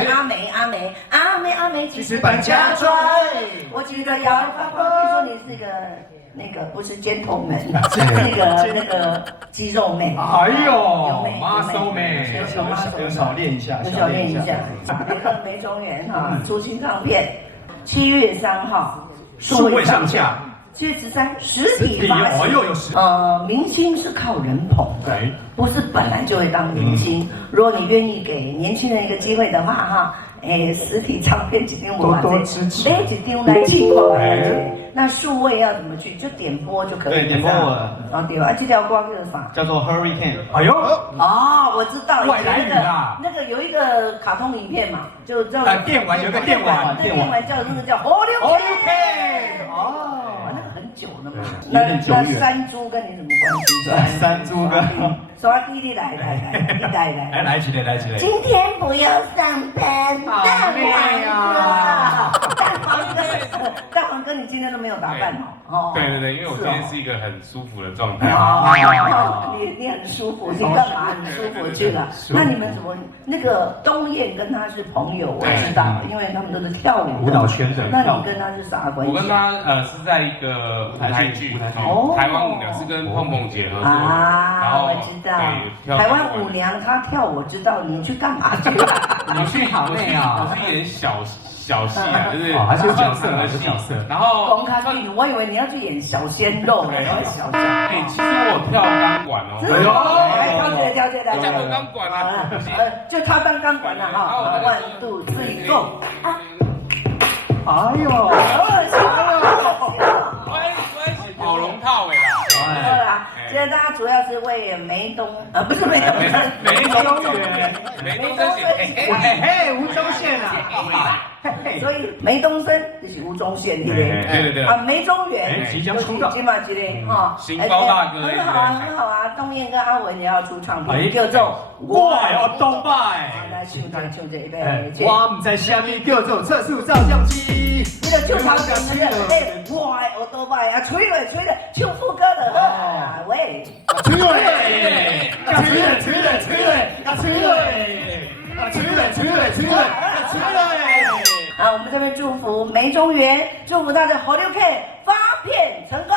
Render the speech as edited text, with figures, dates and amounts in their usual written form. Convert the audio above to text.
是阿梅，阿梅其实本家拽。我记得要发光，听说你是那个不是尖头妹，那个肌肉妹。哎呦，妈手妹，少练一下。那个梅中原哈，出新唱片，7月3号数位上架。7月13实体发行。明星是靠人捧的，不是本来就会当明星。如果你愿意给年轻人一个机会的话，哈，实体唱片一定多多支持，买一张来去看。那数位要怎么去？就点播就可以。对，点播了。哦对啊，这条歌叫啥？叫做 Hurricane。哎呦，哦，我知道。外来语啦。那个有一个卡通影片嘛，就叫电玩，有个电玩，叫那个叫 Hurricane。哦。久了嘛？那山猪跟你什么关系？山猪跟说弟弟来，来起来。今天不要上班，大黄哥，你今天都没有打扮哦？对，因为我今天是一个很舒服的状态。你很舒服，你干嘛很舒服去了？那你们怎么？那个东燕跟他是朋友，我知道，因为他们都是跳舞舞蹈圈的。那你跟他是啥关系？我跟他是在一个舞台剧，台湾舞娘是跟碰碰姐合作，然后我知道，台湾舞娘她跳我知道，你去干嘛去了？你去好累啊！我是演小戏啊，就是还是角色，然后公开film，我以为你要去演小鲜肉呢，小鲜。其实我跳钢管哦，跳这个，跳钢管啊，就他当钢管了哈，1 2 3 go。哎呦，跑龙套尾啦。现在大家主要是为梅东，不是梅东生，梅东吴宗宪啊。所以梅东生就是吴宗宪，对不对？对。梅中原即将出道，金马之类哈，新高大哥，很好啊。东燕跟阿文也要出唱片，叫做《我要东北》。来唱这一对。我唔知虾米叫做测速照相机。那个就唱那个，我爱我东北啊，吹了，唱副歌的，喂，吹了。我们这边祝福梅中原，祝福他的好6K 发片成功。